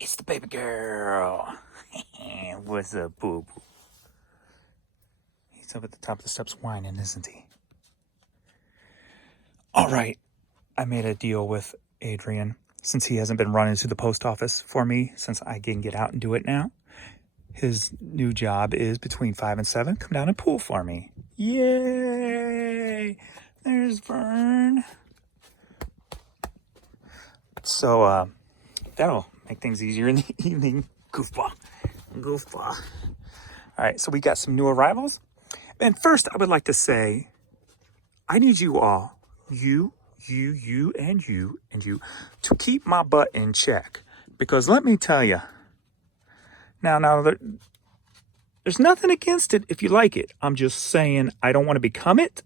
It's the baby girl. What's up, boo boo? He's up at the top of the steps whining, isn't he? All right. I made a deal with Adrian since he hasn't been running to the post office for me since I can get out and do it now. His new job is between 5 and 7. Come down and pull for me. Yay! There's Vern. So, that'll make things easier in the evening. Goofball. All right, so we got some new arrivals. And first, I would like to say, I need you all, you, and you, to keep my butt in check. Because let me tell you, now, there's nothing against it if you like it. I'm just saying I don't want to become it.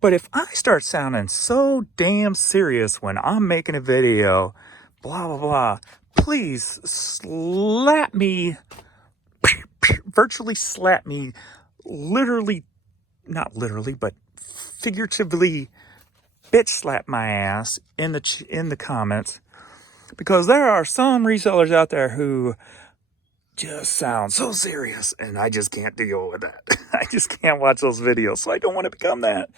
But if I start sounding so damn serious when I'm making a video, blah, blah, blah, please slap me, virtually slap me, literally, not literally, but figuratively bitch slap my ass in the comments. Because there are some resellers out there who just sound so serious, and I just can't deal with that. I just can't watch those videos, so I don't want to become that.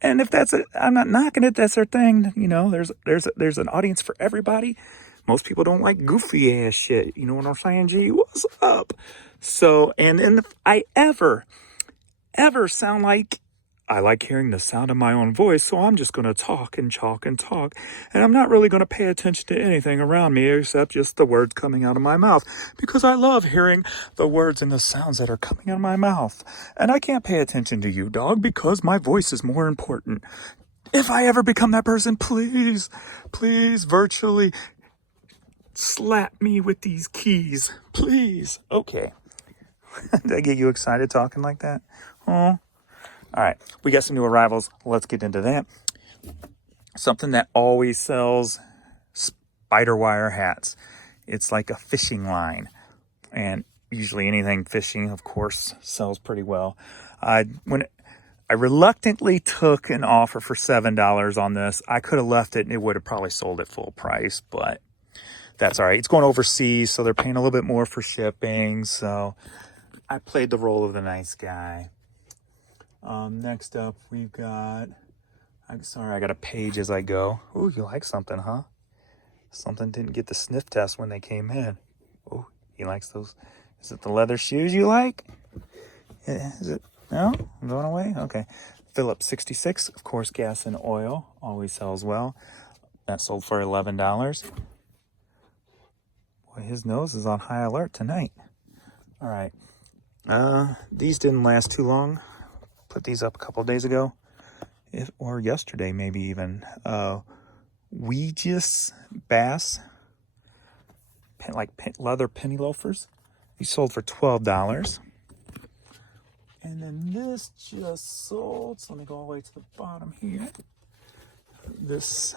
And if that's it, I'm not knocking it. That's their thing. You know, there's an audience for everybody. Most people don't like goofy ass shit. You know what I'm saying? Gee, what's up? So, and if I ever sound like I like hearing the sound of my own voice, so I'm just going to talk and talk and talk. And I'm not really going to pay attention to anything around me except just the words coming out of my mouth. Because I love hearing the words and the sounds that are coming out of my mouth. And I can't pay attention to you, dog, because my voice is more important. If I ever become that person, please virtually slap me with these keys. Please. Okay. Did I get you excited talking like that? Oh. All right, we got some new arrivals. Let's get into that. Something that always sells, spider wire hats. It's like a fishing line. And usually anything fishing, of course, sells pretty well. When I reluctantly took an offer for $7 on this, I could have left it and it would have probably sold at full price, but that's all right. It's going overseas, so they're paying a little bit more for shipping. So I played the role of the nice guy. Next up, we've got, I'm sorry, I got a page as I go. Ooh, you like something, huh? Something didn't get the sniff test when they came in. Ooh, he likes those. Is it the leather shoes you like? Is it? No? I'm going away? Okay. Phillips 66, of course, gas and oil, always sells well. That sold for $11. Boy, his nose is on high alert tonight. All right. These didn't last too long. Put these up a couple of days ago, or yesterday maybe even. Weegis bass, leather penny loafers. These sold for $12. And then this just sold. So let me go all the way to the bottom here. This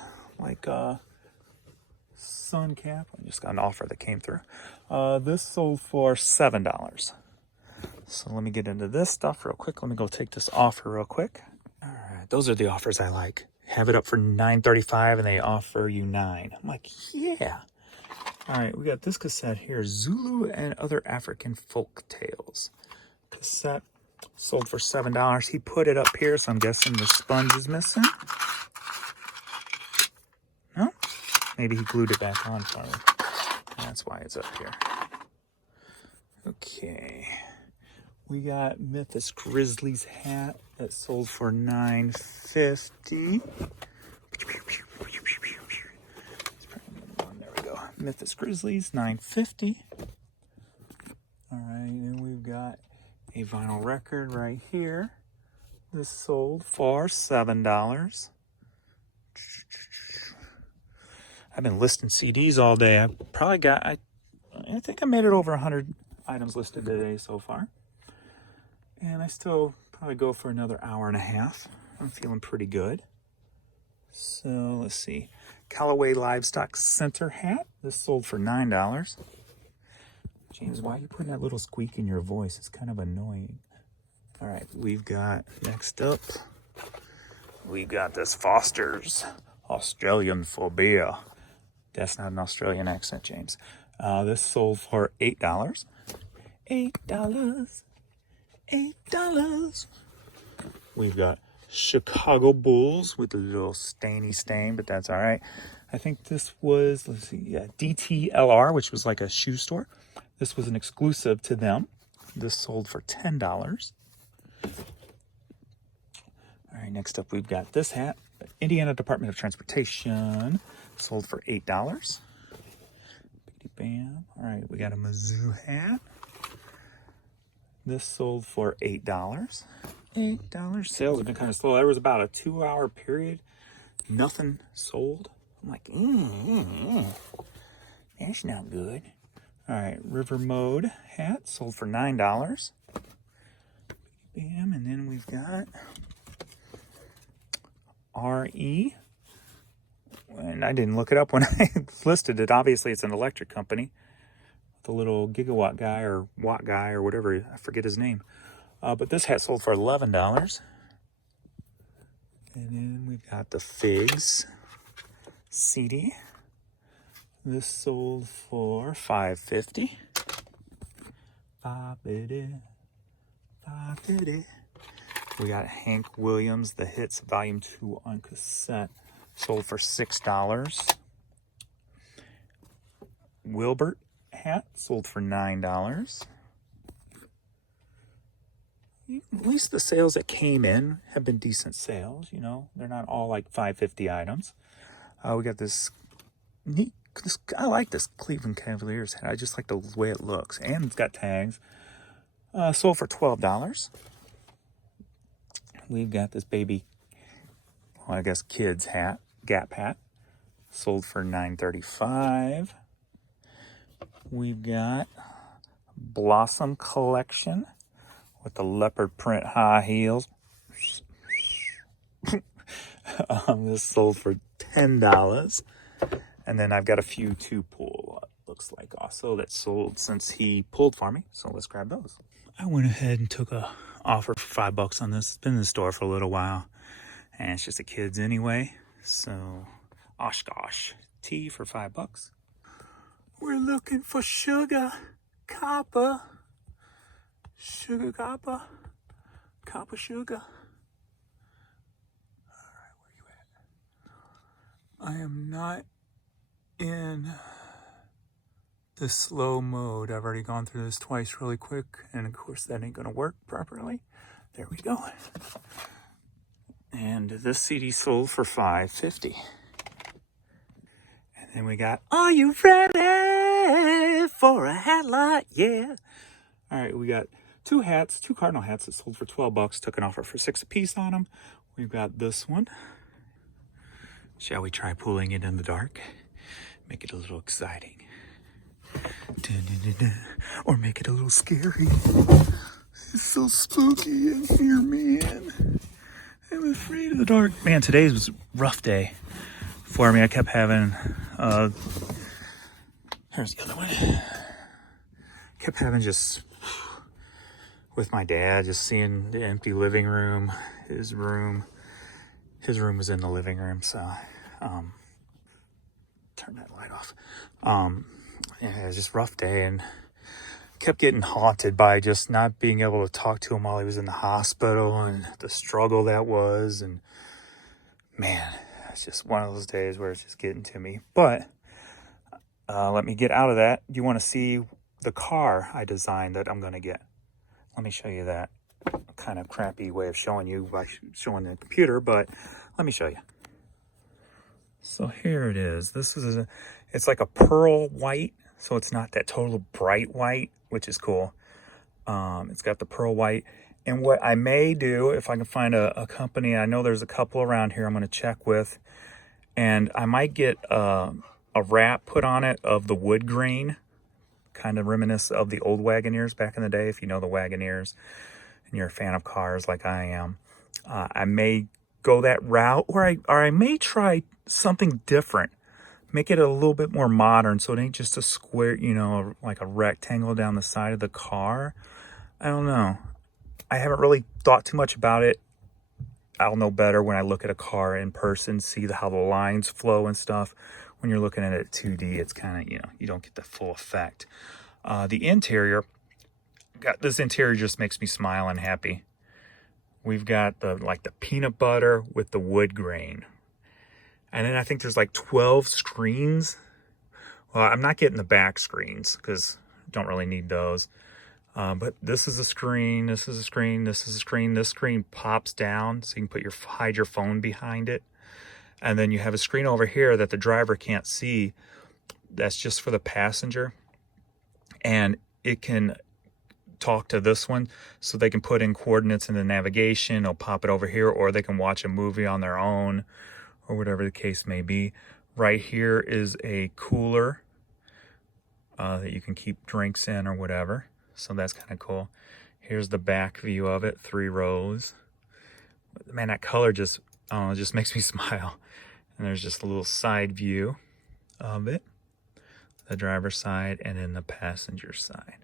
sun cap. I just got an offer that came through. This sold for $7. So let me get into this stuff real quick. Let me go take this offer real quick. All right, those are the offers I like. Have it up for $9.35 and they offer you $9. I'm like, yeah. All right, we got this cassette here, Zulu and Other African Folk Tales. Cassette sold for $7. He put it up here, so I'm guessing the sponge is missing. No? Maybe he glued it back on for me. That's why it's up here. Okay. We got Memphis Grizzlies hat that sold for $9.50. There we go. Memphis Grizzlies, $9.50. All right, and we've got a vinyl record right here. This sold for $7. I've been listing CDs all day. I probably got, I think I made it over 100 items listed today so far. And I still probably go for another hour and a half. I'm feeling pretty good. So let's see. Callaway Livestock Center hat. This sold for $9. James, why are you putting that little squeak in your voice? It's kind of annoying. All right, we've got, next up, we've got this Foster's Australian Phobia. That's not an Australian accent, James. This sold for $8. $8. $8. We've got Chicago Bulls with a little stainy stain, but that's all right. I think this was, let's see, yeah, DTLR, which was like a shoe store. This was an exclusive to them. This sold for $10. All right, next up we've got this hat. Indiana Department of Transportation, sold for $8. Bam. All right, we got a Mizzou hat. This sold for $8. $8. Sales have been kind of slow. There was about a 2-hour period. Nothing sold. I'm like, that's not good. All right, River Mode hat sold for $9. Bam, and then we've got RE. And I didn't look it up when I listed it. Obviously, it's an electric company. The little gigawatt guy or watt guy or whatever, I forget his name. But this hat sold for $11. And then we've got the Figs CD. This sold for $5.50. $5.50. We got Hank Williams, The Hits Volume 2 on cassette. Sold for $6. Wilbert hat sold for $9. At least the sales that came in have been decent sales, you know. They're not all like $5.50 items. We got this neat, I like this Cleveland Cavaliers hat. I just like the way it looks. And it's got tags. Sold for $12. We've got this baby, well, I guess kids hat, Gap hat. Sold for $9.35. We've got Blossom Collection with the leopard print high heels. This sold for $10. And then I've got a few to pull, looks like also that sold since he pulled for me. So let's grab those. I went ahead and took a offer for $5 on this. It's been in the store for a little while. And it's just a kid's anyway. So Oshkosh tea for $5. We're looking for sugar, copper, sugar, copper, copper, sugar. All right, where you at? I am not in the slow mode. I've already gone through this twice really quick, and of course that ain't gonna work properly. There we go. And this CD sold for $5.50. And then we got, are you ready for a hat lot? Yeah. All right, we got two cardinal hats that sold for $12. Took an offer for $6 a piece on them. We've got this one. Shall we try pulling it in the dark? Make it a little exciting. Dun, dun, dun, dun. Or make it a little scary. It's so spooky in here, man. I'm afraid of the dark. Man, today was a rough day for me. I kept having, here's the other one. Kept having just, with my dad, just seeing the empty living room, his room. His room was in the living room, so, turn that light off. Yeah, it was just a rough day, and kept getting haunted by just not being able to talk to him while he was in the hospital and the struggle that was. And man, it's just one of those days where it's just getting to me. But let me get out of that. Do you want to see the car I designed that I'm going to get? Let me show you that. Kind of crappy way of showing you by showing the computer, but let me show you. So here it is. This is it's like a pearl white. So it's not that total bright white, which is cool. It's got the pearl white. And what I may do, if I can find a company, I know there's a couple around here I'm going to check with. And I might get a wrap put on it of the wood grain, kind of reminiscent of the old Wagoneers back in the day, if you know the Wagoneers and you're a fan of cars like I am. I may go that route, or I may try something different. Make it a little bit more modern, so it ain't just a square, you know, like a rectangle down the side of the car. I don't know. I haven't really thought too much about it. I'll know better when I look at a car in person, see how the lines flow and stuff. when you're looking at it 2D, it's kind of, you don't get the full effect. The interior, this interior just makes me smile and happy. We've got the peanut butter with the wood grain. And then I think there's like 12 screens. Well, I'm not getting the back screens because I don't really need those. But this is a screen, this is a screen, this is a screen. This screen pops down so you can hide your phone behind it. And then you have a screen over here that the driver can't see. That's just for the passenger. And it can talk to this one so they can put in coordinates in the navigation. It'll pop it over here, or they can watch a movie on their own, or whatever the case may be. Right here is a cooler that you can keep drinks in or whatever. So that's kind of cool. Here's the back view of it, 3 rows. Man, that color just, I don't know, it just makes me smile. And there's just a little side view of it. The driver's side and then the passenger side.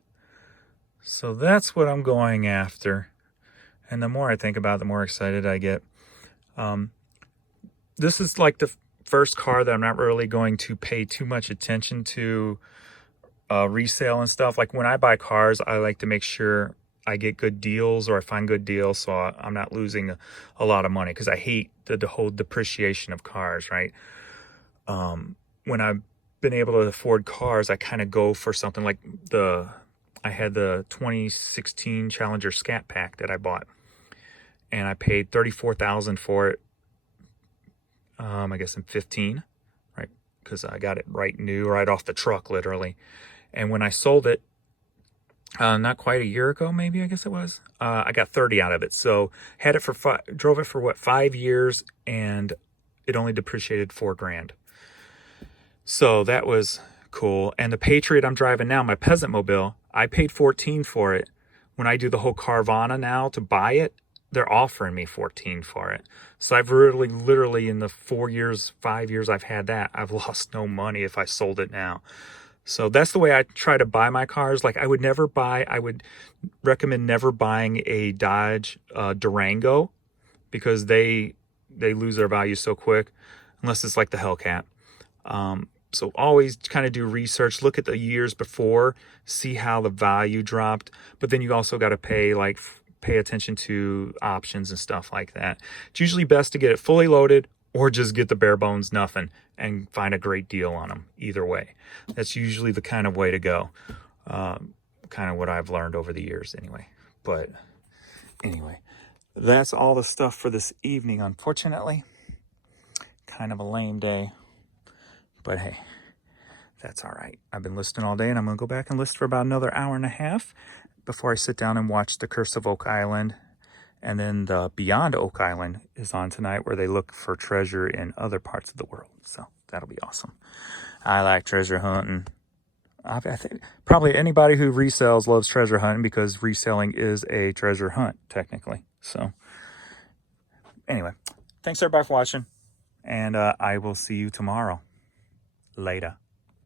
So that's what I'm going after. And the more I think about it, the more excited I get. This is like the first car that I'm not really going to pay too much attention to resale and stuff. Like when I buy cars, I like to make sure I get good deals or I find good deals so I'm not losing a lot of money, because I hate the whole depreciation of cars, right? When I've been able to afford cars, I kind of go for something like I had the 2016 Challenger Scat Pack that I bought, and I paid $34,000 for it. I guess in 15, right? Because I got it right new, right off the truck, literally. And when I sold it, not quite a year ago, maybe, I guess it was, I got 30 out of it. So had it drove it for 5 years, and it only depreciated $4,000. So that was cool. And the Patriot I'm driving now, my Peasant Mobile, I paid $14 for it. When I do the whole Carvana now to buy it, they're offering me $14 for it. So I've literally in the 5 years I've had that, I've lost no money if I sold it now. So that's the way I try to buy my cars. Like I would recommend never buying a Dodge Durango, because they lose their value so quick, unless it's like the Hellcat. So always kind of do research, look at the years before, see how the value dropped. But then you also got to pay attention to options and stuff like that. It's usually best to get it fully loaded or just get the bare bones nothing and find a great deal on them. Either way, that's usually the kind of way to go. Kind of what I've learned over the years anyway. But anyway, that's all the stuff for this evening, unfortunately. Kind of a lame day, but hey, that's all right. I've been listening all day, and I'm going to go back and list for about another hour and a half before I sit down and watch The Curse of Oak Island. And then the Beyond Oak Island is on tonight, where they look for treasure in other parts of the world. So that'll be awesome. I like treasure hunting. I think probably anybody who resells loves treasure hunting, because reselling is a treasure hunt, technically. So anyway, thanks everybody for watching, and I will see you tomorrow. Later.